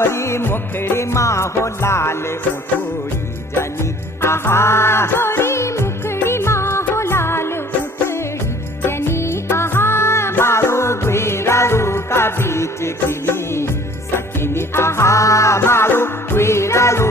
गोरी मुखड़ी माँ हो लाल उठोड़ी जनी आहा गोरी मुखड़ी माँ हो लाल उठड़ी जनी आहा मारू गुरारू का बीच खिली सखिनी आहा मारू गुरारू